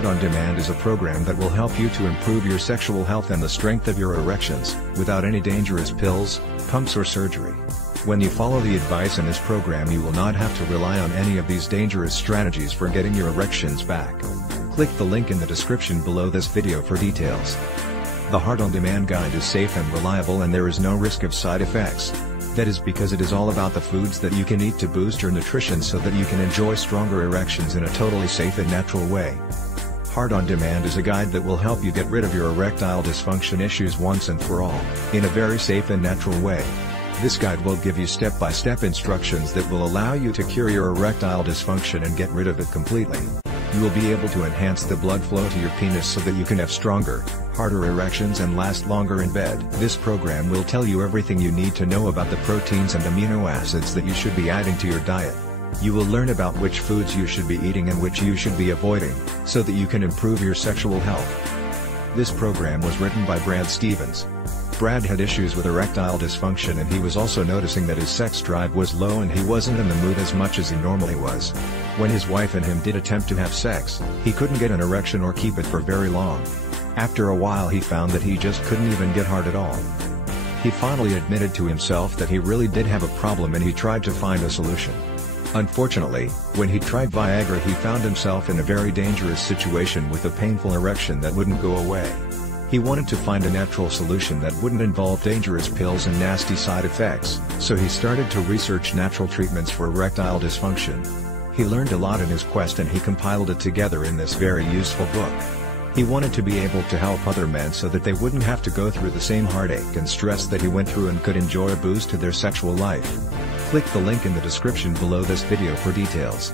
Hard on Demand is a program that will help you to improve your sexual health and the strength of your erections, without any dangerous pills, pumps or surgery. When you follow the advice in this program, you will not have to rely on any of these dangerous strategies for getting your erections back. Click the link in the description below this video for details. The Hard on Demand guide is safe and reliable, and there is no risk of side effects. That is because it is all about the foods that you can eat to boost your nutrition so that you can enjoy stronger erections in a totally safe and natural way. Hard on Demand is a guide that will help you get rid of your erectile dysfunction issues once and for all, in a very safe and natural way. This guide will give you step-by-step instructions that will allow you to cure your erectile dysfunction and get rid of it completely. You will be able to enhance the blood flow to your penis so that you can have stronger, harder erections and last longer in bed. This program will tell you everything you need to know about the proteins and amino acids that you should be adding to your diet. You will learn about which foods you should be eating and which you should be avoiding, so that you can improve your sexual health. This program was written by Brad Stevens. Brad had issues with erectile dysfunction, and he was also noticing that his sex drive was low and he wasn't in the mood as much as he normally was. When his wife and him did attempt to have sex, he couldn't get an erection or keep it for very long. After a while he found that he just couldn't even get hard at all. He finally admitted to himself that he really did have a problem, and he tried to find a solution. Unfortunately, when he tried Viagra, he found himself in a very dangerous situation with a painful erection that wouldn't go away. He wanted to find a natural solution that wouldn't involve dangerous pills and nasty side effects, so he started to research natural treatments for erectile dysfunction. He learned a lot in his quest, and he compiled it together in this very useful book. He wanted to be able to help other men so that they wouldn't have to go through the same heartache and stress that he went through and could enjoy a boost to their sexual life. Click the link in the description below this video for details.